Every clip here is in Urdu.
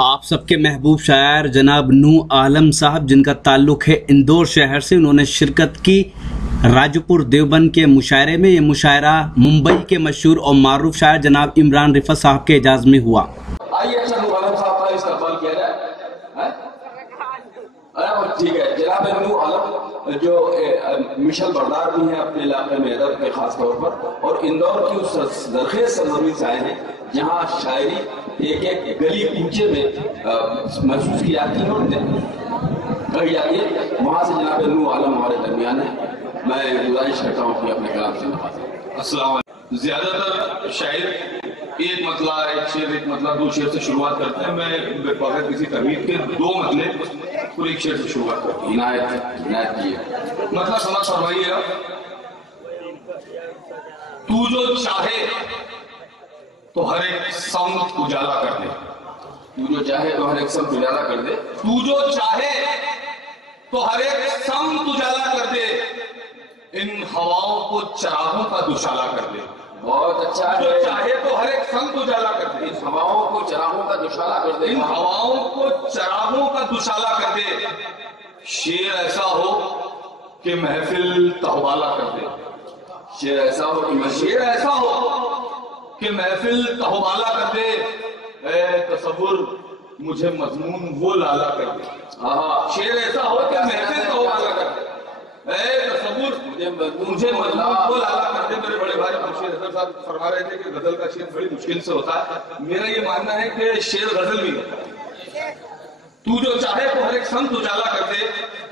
آپ سب کے محبوب شاعر جناب نور عالم صاحب، جن کا تعلق ہے اندور شہر سے، انہوں نے شرکت کی راجپور دیوبند کے مشاعرے میں۔ یہ مشاعرہ ممبئی کے مشہور اور معروف شاعر جناب عمران رفعت صاحب کے اعزاز میں ہوا۔ آئیے اچھا نور عالم صاحب کا استقبال کیا جائے۔ ٹھیک ہے، جناب نور عالم جو مشن بردار بھی ہیں اپنے علاقے میں ادب کے خاص طور پر، اور اندور کی اس زرخیز سرزمین سے آئے ہیں جہاں شاعری ایک ایک گلی کوچے میں محسوس کی جاتی ہے اور کہی جاتی ہے۔ وہاں سے جناب نور عالم ہمارے درمیان ہے، میں گزارش کرتا ہوں کہ اپنے کلام سے نوازیں۔ السلام علیکم۔ زیادہ تر شاعر ایک مطلع دو شعر سے شروعات کرتے ہیں، میں بغیر کسی ترغیب کے دو مطلع اور ایک شعر سے شروعات کرتا ہوں۔ عنایت کیے مطلب سمجھ فرمائیے گا۔ تو جو چاہے تو ہر ایک سمت اجالا کر دے، تو جو چاہے تو ہر ایک سمت اجالا کر دے، تو جو چاہے تو ہر ایک سمت اجالا کر دے، ان ہواؤں کو چراغوں کا دوشالہ کر دے۔ بہت اچھا ہے۔ جو چاہے تو ہر ایک سمت اجالا کر دے، ان ہواؤں کو چراغوں کا دوشالہ کر دے، ان ہواؤں کو چراغوں کا دوشالہ کر دے۔ شعر ایسا ہو کہ محفل تہوالہ کر دے، شعر ایسا ہو کہ شعر ایسا ہو کہ محفل تہوالہ کر دے۔ اے تصور مجھے مضمون وہ لالا کر دے۔ شعر ایسا ہو کہ محفل تہوالہ کر دے، اے تصور مجھے مضمون وہ لالا کر دے۔ میرے بڑے بھائی خورشید حسن صاحب فرما رہے تھے کہ غزل کا شعر بڑی مشکل سے ہوتا ہے، میرا یہ ماننا ہے کہ شعر غزل بھی ہے۔ تو جو چاہے تو ہر ایک سمت اجالا کر دے،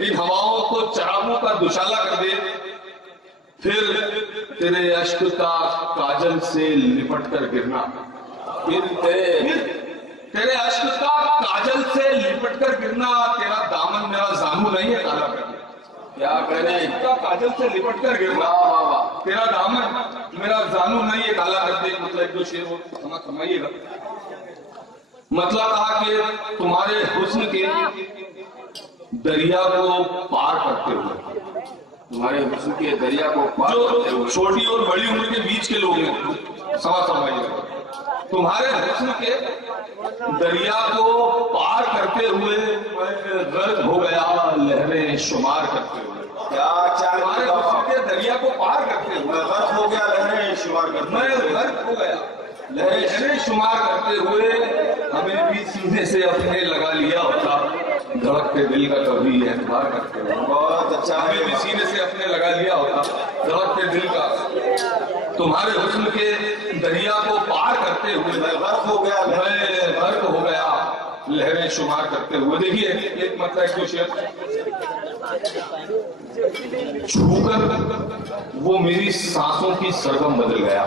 ان ہواؤں کو چراغوں کا دوشالہ کر دے، پھر تیرے عشق کا کاجل سے لپٹ کر گرنا، تیرے عشق کا کاجل سے لپٹ کر گرنا، تیرا دامن میرا زانو نہیں ہے کالا کر دے۔ کیا کہنے کا کاجل سے لپٹ کر گرنا، تیرا دامن میرا زانو نہیں ہے کالا کر دے۔ مطلب ایک دو شعر ہو سمجھ فرمائیے گا۔ مطلب کہا کہ تمہارے حسن کے دریا کو پار کرتے ہوئے، تمہارے حسن کے دریا کو پار کرتے جو ہوئے، چھوٹی اور بڑی عمر کے بیچ کے لوگ ہیں، سمجھ فرمائیے گا، تمہارے حسن کے دریا کو پار کرتے ہوئے میں غرق ہو گیا لہریں شمار کرتے ہوئے۔ تمہارے حسن کے دریا کو پار کرتے ہوئے میں غرق ہو گیا لہریں شمار کرتے میں غرق ہو گیا لہریں شمار کرتے ہوئے، ہمیں بھی سینے سے اپنے لگا لیا ہوتا دھڑکتے دل کا کبھی اعتبار کرتے ہوئے۔ بہت اچھا ہے۔ ہمیں بھی سینے سے اپنے لگا لیا ہوتا دھڑکتے دل کا، تمہارے حسن کے دریا کو پار کرتے ہوئے میں غرق ہو گیا میں غرق ہو گیا لہریں شمار کرتے ہوئے۔ دیکھیے ایک مطلب ایک دو شعر۔ چھو کر وہ میری سانسوں کی سرگم بدل گیا،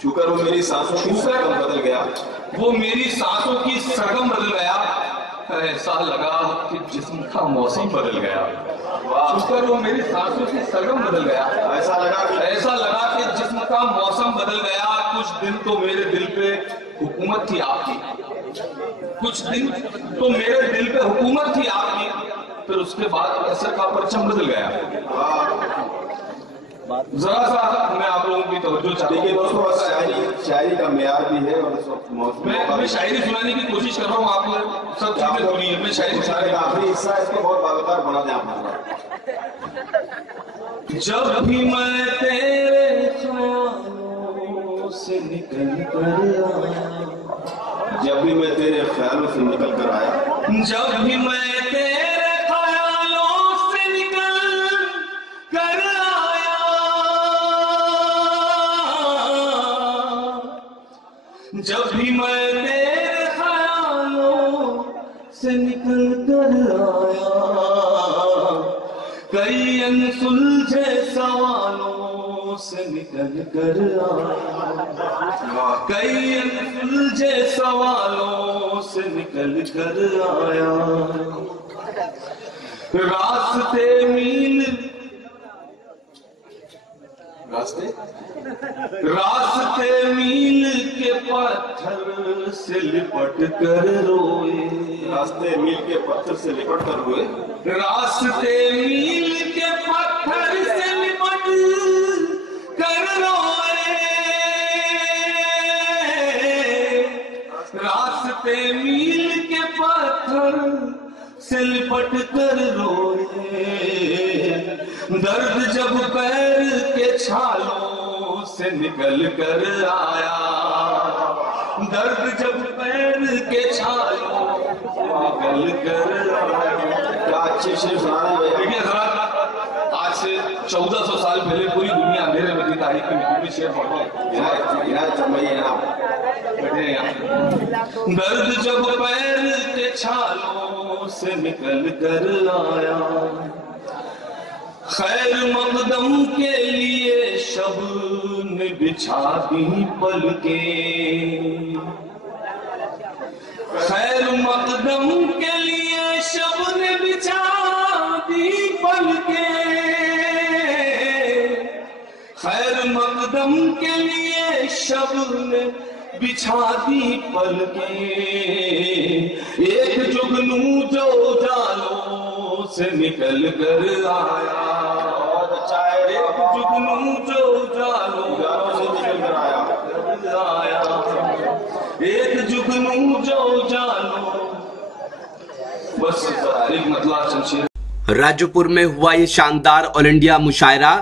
چھو کر وہ میری سانسوں کی سرگم بدل گیا، وہ میری سانسوں کی سرگم بدل گیا، ایسا لگا کہ جسم کا موسم بدل گیا۔ چھو کر وہ میری سانسوں کی سرگم بدل گیا، ایسا لگا کہ جسم کا موسم بدل گیا۔ کچھ دن تو میرے دل پہ حکومت تھی آپ کی، کچھ دن تو میرے دل پہ حکومت تھی آپ کی، پھر اس کے بعد اثر کا پرچم بدل گیا۔ ذرا سا میں آپ لوگوں کی توجہ چاہتا دیکھیے ہوں، دوستوں، شاعری کا معیار بھی ہے اور اس وقت موسم میں شاعری سنانے کی کوشش کر رہا ہوں، آپ نے سب چیزیں سنی ہے، میں شاعری سنانے کا آخری حصہ اس کو بہت باوقار بنا دیں آپ۔ جب بھی میں تیرے خیالوں سے نکل کر آیا، جب بھی میں تیرے خیالوں سے نکل کر آیا، جب بھی میں تیرے خیالوں سے نکل کر آیا، جب بھی میں تیرے خیالوں سے نکل کر آیا، کئی انسلجھے سوالوں سے نکل کر آیا، کئی انسلجھے سوالوں سے نکل کر آیا، راستے میل راستے میل کے پتھر سے لپٹ کر روئے، راستے میل کے پتھر سے لپٹ کر ہوئے، راستے میل کے پتھر سے لپٹ کر روئے، راستے میل کے پتھر سے لپٹ کر روئے، درد جب پیر کے چھالوں سے نکل کر آیا، درد جب پیر کے چھالوں سے نکل کر آیا۔ کیا اچھے شعر سنا رہے ہیں۔ دیکھیے حضرات، آج سے 1400 سال پہلے پوری دنیا اندھیرے میں تھی، تاریخ میں بھی شعر پڑھو۔ درد جب پیر کے چھالوں سے نکل کر آیا، خیر مقدم کے لیے شب نے بچھا دی پلکیں، خیر مقدم کے لیے شب نے بچھا دی پلکیں، خیر مقدم کے لیے شب نے بچھا دی پلکیں، ایک جگنو جو جالوں سے نکل کر آیا، بہت اچھا ہے۔ ایک جگنو جو جالوں سے نکل کر آیا، ایک جگنو جو جالوں، بس تاریخ مطلع شمشیر۔ راجو پور میں ہوا یہ شاندار آل انڈیا مشاعرہ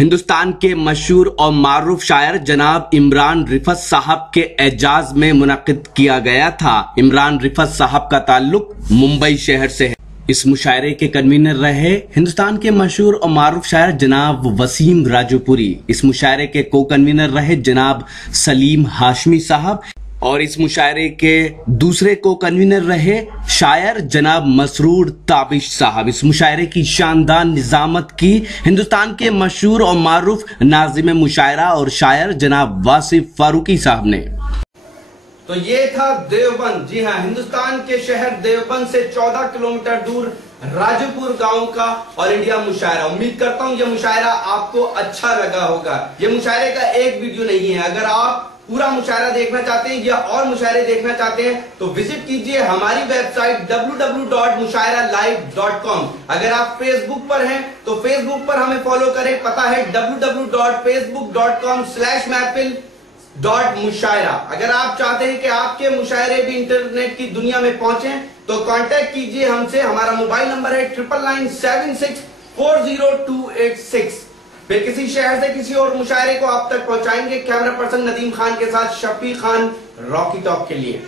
ہندوستان کے مشہور اور معروف شاعر جناب عمران رفعت صاحب کے اعزاز میں منعقد کیا گیا تھا۔ عمران رفعت صاحب کا تعلق ممبئی شہر سے ہے۔ اس مشاعرے کے کنوینر رہے ہندوستان کے مشہور اور معروف شاعر جناب وسیم راجو پوری۔ اس مشاعرے کے کو کنوینر رہے جناب سلیم ہاشمی صاحب، اور اس مشاعرے کے دوسرے کو کنوینر رہے شاعر جناب مسرور تابش صاحب۔ اس مشاعرے کی شاندار نظامت کی ہندوستان کے مشہور اور معروف ناظم مشاعرہ اور شاعر جناب واصف فاروقی صاحب نے۔ تو یہ تھا دیوبند، جی ہاں، ہندوستان کے شہر دیوبند سے 14 کلومیٹر دور راجو پور گاؤں کا آل انڈیا مشاعرہ۔ امید کرتا ہوں یہ مشاعرہ آپ کو اچھا لگا ہوگا۔ یہ مشاعرے کا ایک ویڈیو نہیں ہے، اگر آپ پورا مشاعرہ دیکھنا چاہتے ہیں یا اور مشاعرے دیکھنا چاہتے ہیں تو وزٹ کیجئے ہماری ویب سائٹ www.mushairalive.com۔ اگر آپ فیس بک پر ہیں تو فیس بک پر ہمیں فالو کریں، پتہ ہے www.facebook.com/mahfil.mushaira۔ اگر آپ چاہتے ہیں کہ آپ کے مشاعرے بھی انٹرنیٹ کی دنیا میں پہنچیں تو کانٹیکٹ کیجئے ہم سے۔ ہمارا موبائل نمبر ہے 9997640286۔ پھر کسی شہر سے کسی اور مشاعرے کو آپ تک پہنچائیں گے۔ کیمرہ پرسن ندیم خان کے ساتھ شفیق خان، راکی ٹاک کے لیے۔